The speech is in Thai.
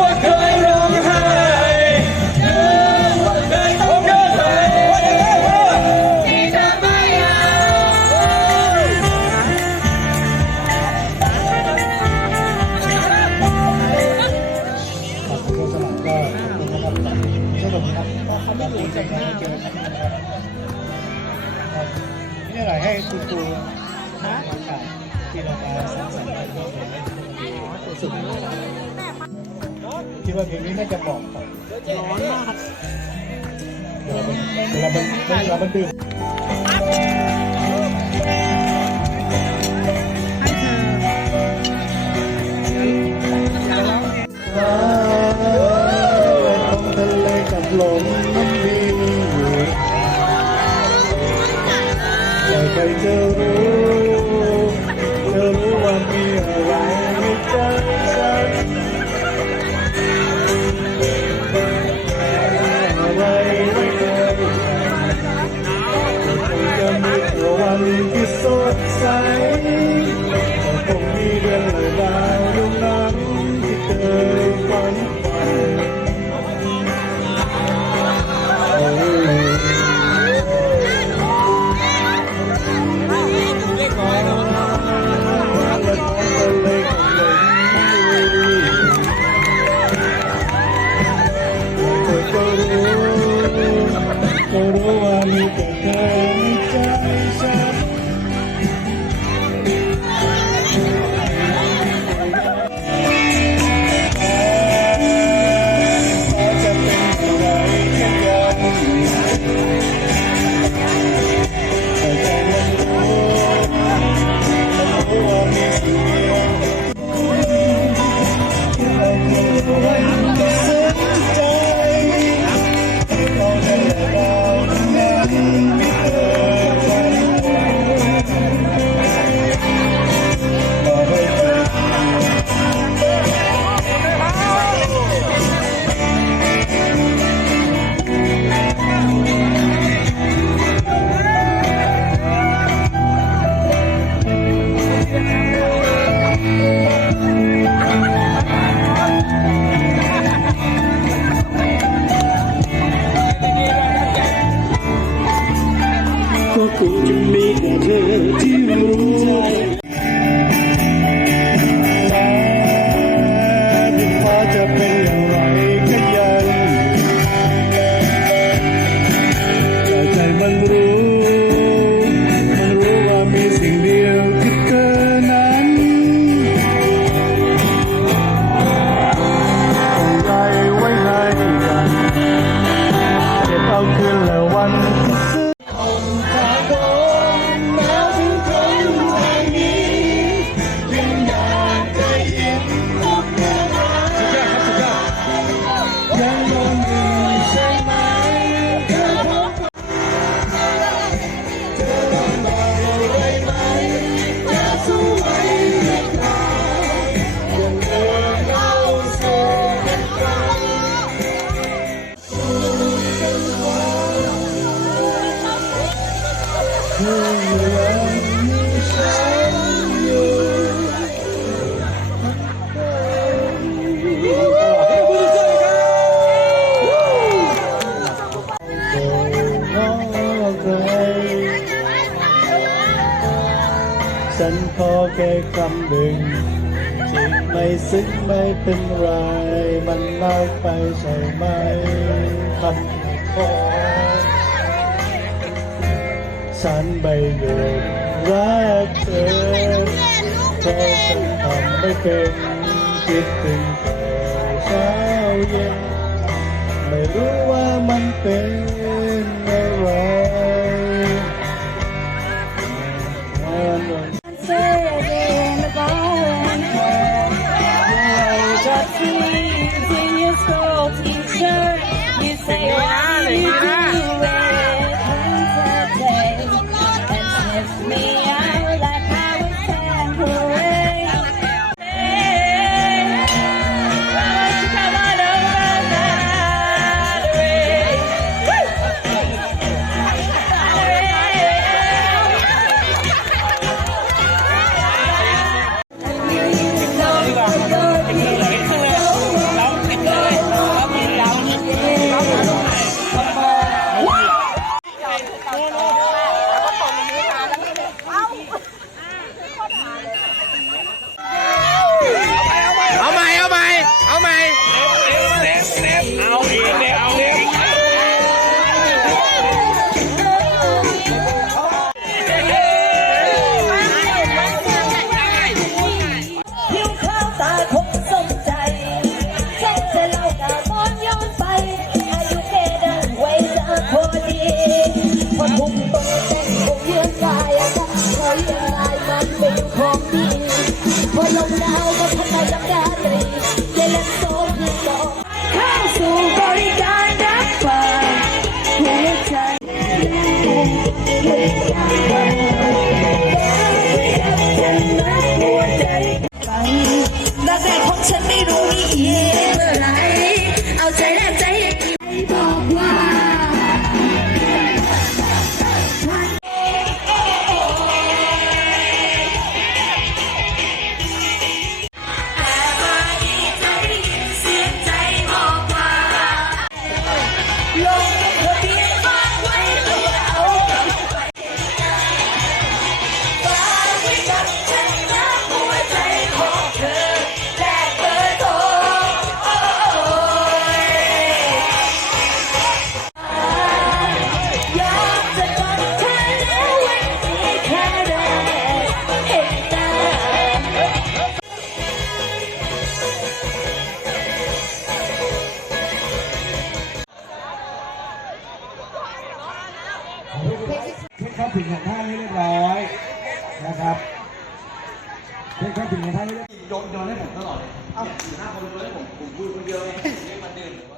ว่าเคยร้องไห้เธอว่าเคยทำกันไปที่จะไม่เอาขอบคุณสมัครก็ขอบคุณนะครับช่วยผมครับเขาไม่รู้ใจหน้าเอครับนี่อะไรให้คุณครูนะที่เรามาสร้างสรรค์กันสึก คิดว่าเพลงนี้น่าจะเหมาะกับร้อนมากเวลามันเวลามันดื่มฟ้าของทะเลกับลมมันมีอยู่แต่ใครจะรู้ ดใสคงมีเรื่องราว แค่คำหนึ่งที่ไม่ซึ้งไม่เป็นไร มันมากไปใช่ไหมคำขอฉันไม่หยุดรักเธอเพราะฉันทำไม่เป็นคิดถึงเธอเช้าเย็นไม่รู้ว่ามันเป็นอะไร in there. เช็คเข้าถึงของท่านให้เรียบร้อยนะครับเช็คเข้าถึงของท่านให้เรียบร้อยโยนโยนให้ผมตลอดเลยสี่ห้าคนโยนให้ผมผมพูดคนเดียวเองนี่มาเดินหรือว่า